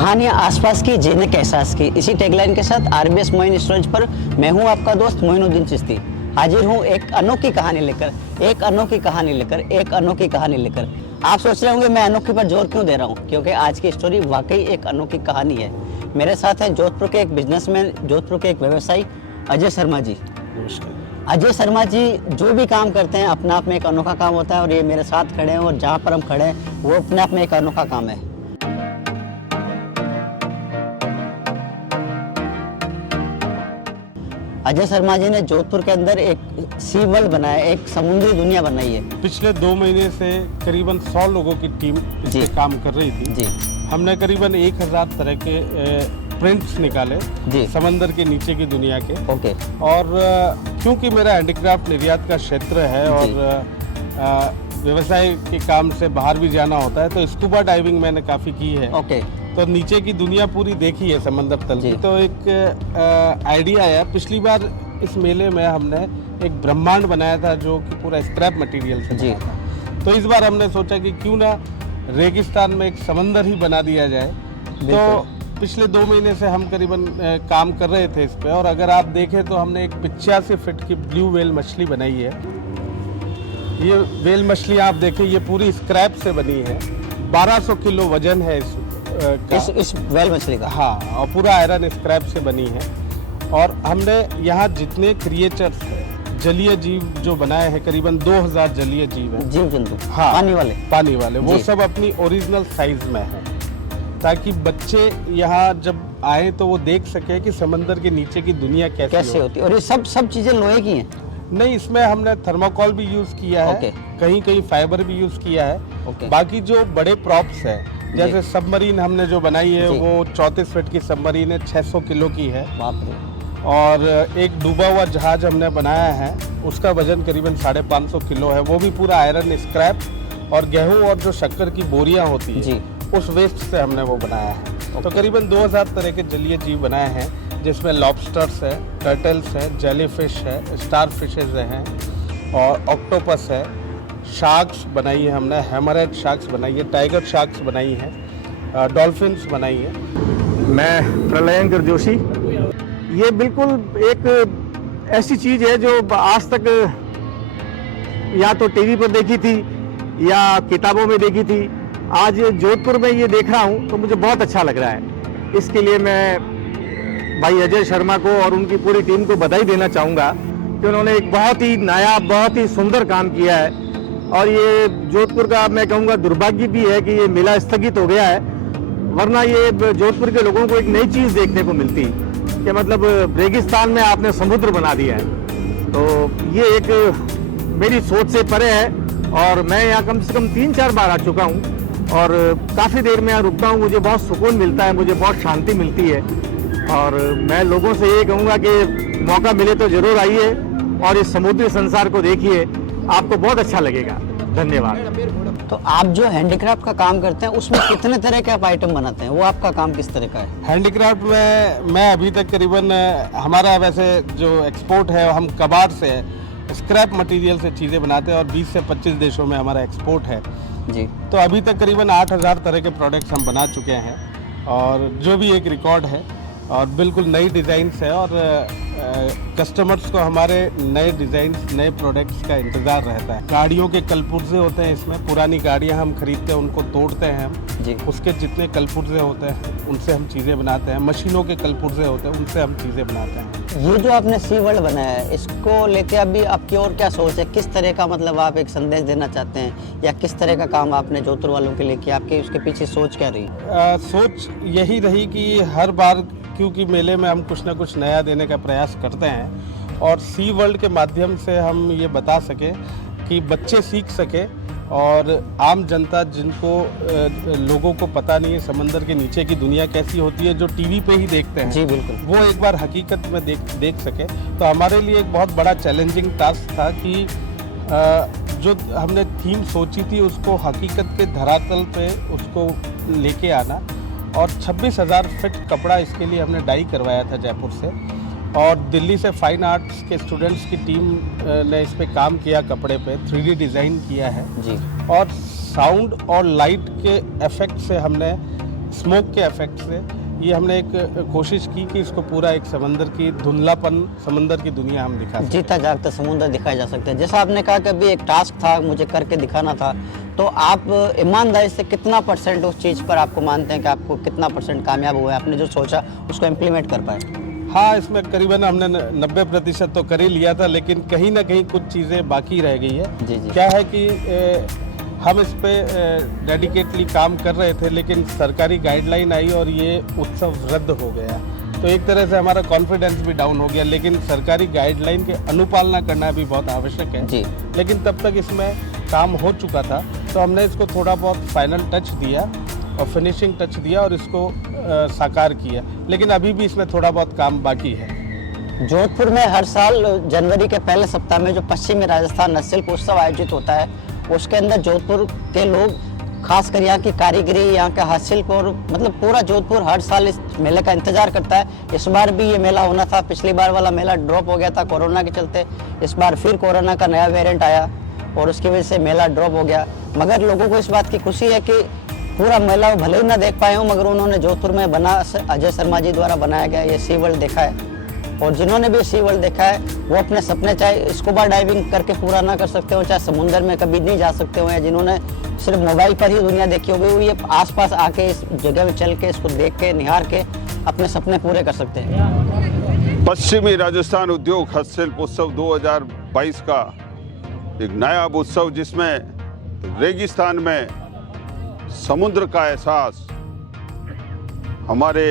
कहानियाँ आसपास की, जीने के एहसास की। इसी टैगलाइन के साथ आरबीएस मोइन स्टोरेज पर मैं हूँ आपका दोस्त मोइनुद्दीन चिश्ती। हाजिर हूँ एक अनोखी कहानी लेकर, एक अनोखी कहानी लेकर, एक अनोखी कहानी लेकर। आप सोच रहे होंगे मैं अनोखी पर जोर क्यों दे रहा हूँ, क्योंकि आज की स्टोरी वाकई एक अनोखी कहानी है। मेरे साथ है जोधपुर के एक बिजनेसमैन, जोधपुर के एक व्यवसायी अजय शर्मा जी। नमस्कार। अजय शर्मा जी जो भी काम करते हैं अपना आप में एक अनोखा काम होता है, और ये मेरे साथ खड़े हैं और जहाँ पर हम खड़े हैं वो अपने आप में एक अनोखा काम है। अजय शर्मा जी ने जोधपुर के अंदर एक सी वर्ल्ड बनाया, एक समुद्री दुनिया बनाई है। पिछले 2 महीने से करीबन 100 लोगों की टीम इस पे काम कर रही थी जी। हमने करीबन 1000 तरह के प्रिंट्स निकाले जी, समंदर के नीचे की दुनिया के। ओके। और क्योंकि मेरा हैंडीक्राफ्ट निर्यात का क्षेत्र है और व्यवसाय के काम से बाहर भी जाना होता है, तो स्कूबा डाइविंग मैंने काफ़ी की है। ओके। तो नीचे की दुनिया पूरी देखी है समंदर तल की। तो एक आइडिया आया, पिछली बार इस मेले में हमने एक ब्रह्मांड बनाया था जो कि पूरा स्क्रैप मटेरियल से बना था। तो इस बार हमने सोचा कि क्यों ना रेगिस्तान में एक समंदर ही बना दिया जाए। तो पिछले 2 महीने से हम करीबन काम कर रहे थे इस पे, और अगर आप देखें तो हमने एक 85 फीट की ब्लू व्हेल मछली बनाई है। ये व्हेल मछली आप देखें, ये पूरी स्क्रैप से बनी है। 1200 किलो वजन है इस व्हेल मछली का। हाँ, और पूरा आयरन स्क्रैप से बनी है। और हमने यहाँ जितने क्रिएचर्स जलीय जीव जो बनाए हैं, करीबन 2000 जलीय जीव हैं, जीव जंतु। हाँ, पानी वाले वो सब अपनी ओरिजिनल साइज में है, ताकि बच्चे यहाँ जब आए तो वो देख सके कि समंदर के नीचे की दुनिया कैसे होती है। और ये सब चीजें लोहे की हैं? नहीं, इसमें हमने थर्मोकॉल भी यूज किया है, कहीं कहीं फाइबर भी यूज किया है। बाकी जो बड़े प्रॉप्स है, जैसे सबमरीन हमने जो बनाई है वो 34 फीट की सबमरीन है, 600 किलो की है। बाप रे। और एक डूबा हुआ जहाज हमने बनाया है, उसका वजन करीबन 550 किलो है। वो भी पूरा आयरन स्क्रैप और गेहूं और जो शक्कर की बोरियां होती है उस वेस्ट से हमने वो बनाया है। तो करीबन 2000 तरह के जलीय जीव बनाए हैं, जिसमें लॉबस्टर्स है, टर्टल्स है, जेलीफिश है, स्टार फिशेज हैं और ऑक्टोपस है। शार्क्स बनाई है हमने, हैमरहेड शार्क्स बनाई है, टाइगर शार्क्स बनाई है, डॉल्फिन्स बनाई है। मैं प्रलयंकर जोशी। ये बिल्कुल एक ऐसी चीज़ है जो आज तक या तो टीवी पर देखी थी या किताबों में देखी थी। आज जोधपुर में ये देख रहा हूँ तो मुझे बहुत अच्छा लग रहा है। इसके लिए मैं भाई अजय शर्मा को और उनकी पूरी टीम को बधाई देना चाहूँगा कि उन्होंने एक बहुत ही नायाब, बहुत ही सुंदर काम किया है। और ये जोधपुर का मैं कहूँगा दुर्भाग्य भी है कि ये मेला स्थगित हो गया है, वरना ये जोधपुर के लोगों को एक नई चीज़ देखने को मिलती कि मतलब रेगिस्तान में आपने समुद्र बना दिया है। तो ये एक मेरी सोच से परे है, और मैं यहाँ कम से कम 3-4 बार आ चुका हूँ और काफ़ी देर में यहाँ रुकता हूँ। मुझे बहुत सुकून मिलता है, मुझे बहुत शांति मिलती है। और मैं लोगों से ये कहूँगा कि मौका मिले तो ज़रूर आइए और इस समुद्री संसार को देखिए, आपको बहुत अच्छा लगेगा। धन्यवाद। तो आप जो हैंडीक्राफ्ट का काम करते हैं उसमें कितने तरह के आप आइटम बनाते हैं, वो आपका काम किस तरह का है? हैंडीक्राफ्ट में मैं अभी तक करीबन हमारा वैसे जो एक्सपोर्ट है हम कबाड़ से है, स्क्रैप मटेरियल से चीज़ें बनाते हैं, और 20 से 25 देशों में हमारा एक्सपोर्ट है जी। तो अभी तक करीबन 8000 तरह के प्रोडक्ट्स हम बना चुके हैं, और जो भी एक रिकॉर्ड है, और बिल्कुल नई डिज़ाइंस है। और कस्टमर्स को हमारे नए डिज़ाइंस, नए प्रोडक्ट्स का इंतज़ार रहता है। गाड़ियों के कलपुर्जे होते हैं इसमें, पुरानी गाड़ियां हम खरीदते हैं, उनको तोड़ते हैं हम जी। उसके जितने कलपुर्जे होते हैं उनसे हम चीज़ें बनाते हैं। मशीनों के कलपुर्जे होते हैं, उनसे हम चीज़ें बनाते हैं। ये जो आपने सी वर्ल्ड बनाया है, इसको लेके अभी आपकी और क्या सोच है? किस तरह का मतलब आप एक संदेश देना चाहते हैं, या किस तरह का काम आपने जोधपुर वालों के लिए किया? आपके उसके पीछे सोच क्या रही? सोच यही रही कि हर बार, क्योंकि मेले में हम कुछ ना कुछ नया देने का प्रयास करते हैं, और सी वर्ल्ड के माध्यम से हम ये बता सकें कि बच्चे सीख सके, और आम जनता जिनको लोगों को पता नहीं है समंदर के नीचे की दुनिया कैसी होती है, जो टीवी पे ही देखते हैं, जी बिल्कुल, वो एक बार हकीकत में देख सके। तो हमारे लिए एक बहुत बड़ा चैलेंजिंग टास्क था कि जो हमने थीम सोची थी उसको हकीकत के धरातल पे उसको लेके आना। और 26,000 फीट कपड़ा इसके लिए हमने डाई करवाया था जयपुर से, और दिल्ली से फाइन आर्ट्स के स्टूडेंट्स की टीम ने इस पे काम किया, कपड़े पे 3D डिज़ाइन किया है जी। और साउंड और लाइट के इफेक्ट से हमने स्मोक के इफेक्ट से ये हमने एक कोशिश की कि इसको पूरा एक समंदर की धुंधलापन, समंदर की दुनिया हम दिखा सकें। जीता जागता समुद्र दिखाया जा सकता है। जैसा आपने कहा कि अभी एक टास्क था, मुझे करके दिखाना था, तो आप ईमानदारी से कितना % उस चीज़ पर आपको मानते हैं कि आपको कितना % कामयाब हुए, आपने जो सोचा उसको इम्प्लीमेंट कर पाए? हाँ, इसमें करीबन हमने 90% तो कर ही लिया था, लेकिन कहीं ना कहीं कुछ चीज़ें बाकी रह गई है। जी जी। क्या है कि हम इस पे डेडिकेटली काम कर रहे थे, लेकिन सरकारी गाइडलाइन आई और ये उत्सव रद्द हो गया। तो एक तरह से हमारा कॉन्फिडेंस भी डाउन हो गया, लेकिन सरकारी गाइडलाइन के अनुपालना करना भी बहुत आवश्यक है जी। लेकिन तब तक इसमें काम हो चुका था, तो हमने इसको थोड़ा बहुत फाइनल टच दिया और फिनिशिंग टच दिया और इसको साकार किया, लेकिन अभी भी इसमें थोड़ा बहुत काम बाकी है। जोधपुर में हर साल जनवरी के पहले सप्ताह में जो पश्चिमी राजस्थान नस्शिल्प उत्सव आयोजित होता है, उसके अंदर जोधपुर के लोग, खासकर यहाँ की कारीगरी, यहाँ का हस्तशिल्प और मतलब पूरा जोधपुर हर साल इस मेले का इंतजार करता है। इस बार भी ये मेला होना था, पिछली बार वाला मेला ड्रॉप हो गया था कोरोना के चलते। इस बार फिर कोरोना का नया वेरिएंट आया और उसकी वजह से मेला ड्रॉप हो गया, मगर लोगों को इस बात की खुशी है कि पूरा मेला भले ही ना देख पाए हों, मगर उन्होंने जोधपुर में बना अजय शर्मा जी द्वारा बनाया गया ये सी वर्ल्ड देखा है। और जिन्होंने भी सी वर्ल्ड देखा है वो अपने सपने चाहे स्कूबा डाइविंग करके पूरा ना कर सकते हो, चाहे समुंदर में कभी नहीं जा सकते हो, या जिन्होंने सिर्फ मोबाइल पर ही दुनिया देखी होगी, वो ये आसपास आके इस जगह में चल के इसको देख के निहार के अपने सपने पूरे कर सकते हैं। पश्चिमी राजस्थान उद्योग हस्तशिल्प उत्सव 2022 का एक नायाब उत्सव, जिसमें रेगिस्तान में समुद्र का एहसास हमारे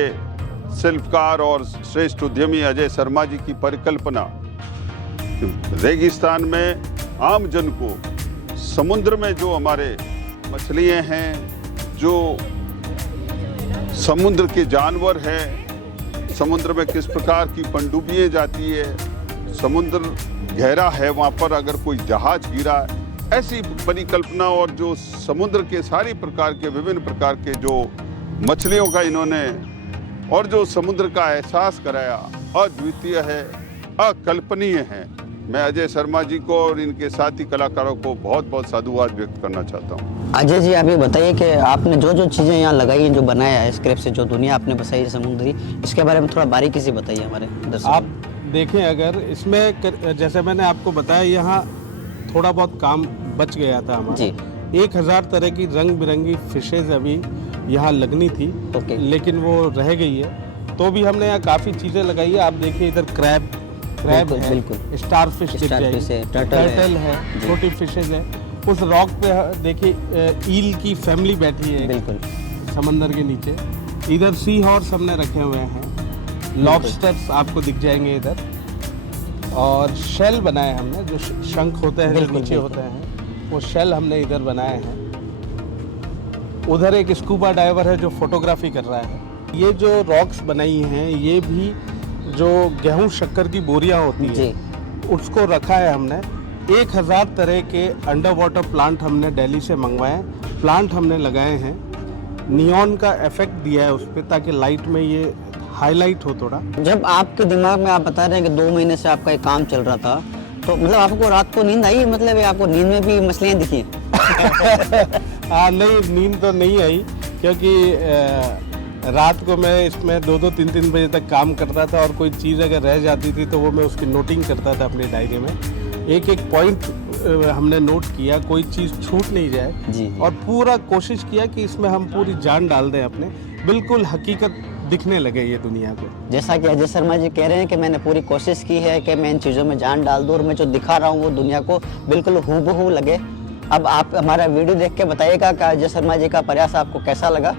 शिल्पकार और श्रेष्ठ उद्यमी अजय शर्मा जी की परिकल्पना, रेगिस्तान में आम जन को समुद्र में जो हमारे मछलियां हैं, जो समुद्र के जानवर हैं, समुद्र में किस प्रकार की पनडुब्बियां जाती है, समुद्र गहरा है, वहाँ पर अगर कोई जहाज गिरा, ऐसी परिकल्पना और जो समुद्र के सारी प्रकार के विभिन्न प्रकार के जो मछलियों का इन्होंने और जो समुद्र का एहसास कराया, अद्वितीय है, अकल्पनीय है। मैं अजय शर्मा जी को और इनके साथी कलाकारों को बहुत बहुत साधुवाद व्यक्त करना चाहता हूँ। अजय जी, अभी बताइए कि आपने जो जो चीज़ें यहाँ लगाई हैं, जो बनाया है स्क्रैप से, जो दुनिया आपने बसाई है समुद्री, इसके बारे में थोड़ा बारीकी से बताइए हमारे दर्शकों। आप देखें, अगर इसमें जैसे मैंने आपको बताया, यहाँ थोड़ा बहुत काम बच गया था हमारा जी। 1000 तरह की रंग बिरंगी फिशेज अभी यहाँ लगनी थी, ओके। लेकिन वो रह गई है, तो भी हमने यहाँ काफ़ी चीज़ें लगाई है। आप देखिए, इधर क्रैब बिल्कुल, है, बिल्कुल। स्टारफिश दिख स्टारफिश जाएगी, है, टर्टल है, जी। छोटी फिशेज है। उस रॉक पे देखिए ईल की फैमिली बैठी है बिल्कुल समंदर के नीचे। इधर सी हॉर्स हमने रखे हुए हैं, लॉबस्टर्स आपको दिख जाएंगे इधर, और शेल बनाए हमने, जो शंख होते हैं जो बिल्कुल, नीचे बिल्कुल। होते हैं, वो शेल हमने इधर बनाए हैं। उधर एक स्कूबा डाइवर है जो फोटोग्राफी कर रहा है। ये जो रॉक्स बनाई हैं, ये भी जो गेहूं शक्कर की बोरियां होती है, उसको रखा है हमने। 1000 तरह के अंडर वाटर प्लांट हमने दिल्ली से मंगवाए, प्लांट हमने लगाए हैं। नियॉन का इफेक्ट दिया है उस पर, ताकि लाइट में ये हाईलाइट हो थोड़ा। जब आपके दिमाग में, आप बता रहे हैं कि 2 महीने से आपका ये काम चल रहा था, तो मतलब आपको रात को नींद आई? मतलब आपको नींद में भी मछलियाँ दिखी? हाँ, नहीं, नींद तो नहीं आई, क्योंकि रात को मैं इसमें 2-2, 3-3 बजे तक काम करता था, और कोई चीज़ अगर रह जाती थी तो वो मैं उसकी नोटिंग करता था अपनी डायरी में। एक एक पॉइंट हमने नोट किया, कोई चीज़ छूट नहीं जाए जी। और पूरा कोशिश किया कि इसमें हम पूरी जान डाल दें अपने, बिल्कुल हकीकत दिखने लगे ये दुनिया को। जैसा कि अजय शर्मा जी कह रहे हैं कि मैंने पूरी कोशिश की है कि मैं इन चीज़ों में जान डाल दूँ और मैं जो दिखा रहा हूँ वो दुनिया को बिल्कुल हूबहू लगे। अब आप हमारा वीडियो देख के बताइएगा कि अजय शर्मा जी का प्रयास आपको कैसा लगा।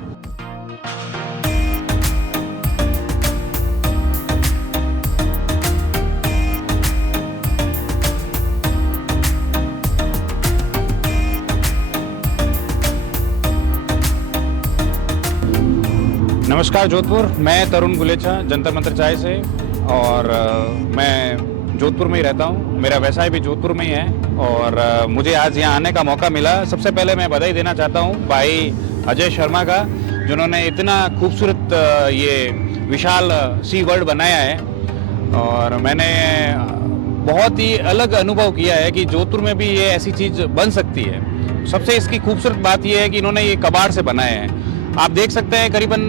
नमस्कार जोधपुर, मैं तरुण गुलेचा, जंतर मंतर चाय से, और मैं जोधपुर में ही रहता हूँ। मेरा व्यवसाय भी जोधपुर में ही है और मुझे आज यहाँ आने का मौका मिला। सबसे पहले मैं बधाई देना चाहता हूँ भाई अजय शर्मा का, जिन्होंने इतना खूबसूरत ये विशाल सी वर्ल्ड बनाया है। और मैंने बहुत ही अलग अनुभव किया है कि जोधपुर में भी ये ऐसी चीज़ बन सकती है। सबसे इसकी खूबसूरत बात यह है कि इन्होंने ये कबाड़ से बनाए हैं। आप देख सकते हैं करीबन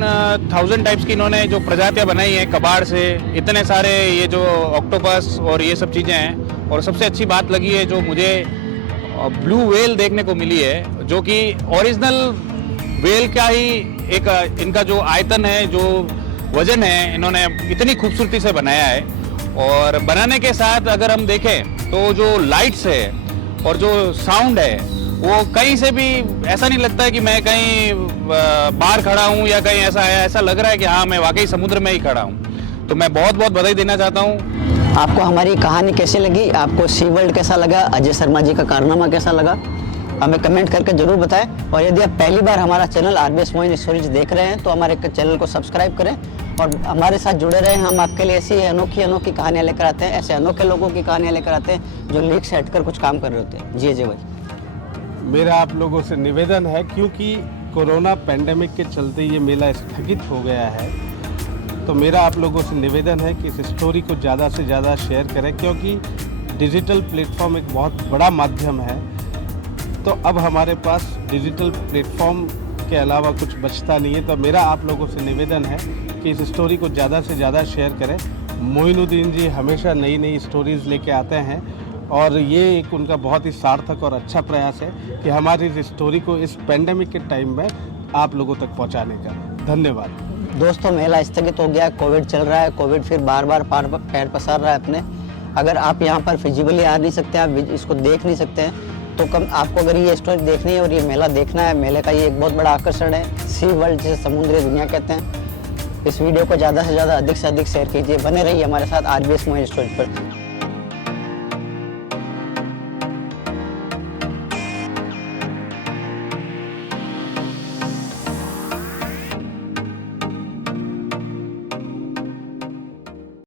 1000 टाइप्स की इन्होंने जो प्रजातियां बनाई हैं कबाड़ से, इतने सारे ये जो ऑक्टोपस और ये सब चीज़ें हैं। और सबसे अच्छी बात लगी है जो मुझे ब्लू व्हेल देखने को मिली है, जो कि ओरिजिनल व्हेल का ही एक इनका जो आयतन है, जो वजन है, इन्होंने इतनी खूबसूरती से बनाया है। और बनाने के साथ अगर हम देखें तो जो लाइट्स है और जो साउंड है वो कहीं से भी ऐसा नहीं लगता है कि मैं कहीं बाहर खड़ा हूँ या कहीं ऐसा है, ऐसा लग रहा है कि हाँ मैं वाकई समुद्र में ही खड़ा हूँ। तो मैं बहुत बहुत बधाई देना चाहता हूँ। आपको हमारी कहानी कैसी लगी? आपको सी वर्ल्ड कैसा लगा? अजय शर्मा जी का कारनामा कैसा लगा? हमें कमेंट करके जरूर बताएं। और यदि आप पहली बार हमारा चैनल आरबीएस मोइन स्टोरीज देख रहे हैं तो हमारे चैनल को सब्सक्राइब करें और हमारे साथ जुड़े रहें। हम आपके लिए ऐसी अनोखी कहानियाँ लेकर आते हैं, ऐसे अनोखे लोगों की कहानियाँ लेकर आते हैं जो लीक से हटकर कुछ काम कर रहे होते हैं। जी अजय भाई। मेरा आप लोगों से निवेदन है, क्योंकि कोरोना पैंडेमिक के चलते ये मेला स्थगित हो गया है, तो मेरा आप लोगों से निवेदन है कि इस स्टोरी को ज़्यादा से ज़्यादा शेयर करें, क्योंकि डिजिटल प्लेटफॉर्म एक बहुत बड़ा माध्यम है। तो अब हमारे पास डिजिटल प्लेटफॉर्म के अलावा कुछ बचता नहीं है। तो मेरा आप लोगों से निवेदन है कि इस स्टोरी को ज़्यादा से ज़्यादा शेयर करें। मोइनुद्दीन जी हमेशा नई नई स्टोरीज़ लेके आते हैं और ये एक उनका बहुत ही सार्थक और अच्छा प्रयास है कि हमारी इस स्टोरी को इस पेंडेमिक के टाइम में आप लोगों तक पहुंचाने का। धन्यवाद। दोस्तों, मेला स्थगित हो गया है, कोविड चल रहा है, कोविड फिर बार पैर पसार रहा है अपने। अगर आप यहाँ पर फिजिबली आ नहीं सकते, आप इसको देख नहीं सकते हैं, तो कम आपको अगर ये स्टोरी देखनी है और ये मेला देखना है, मेले का ये एक बहुत बड़ा आकर्षण है। सी वर्ल्ड जिसे समुद्री दुनिया कहते हैं। इस वीडियो को ज़्यादा से ज़्यादा अधिक से अधिक शेयर कीजिए। बने रहिए हमारे साथ आरबीएस मोइन स्टोरीज पर।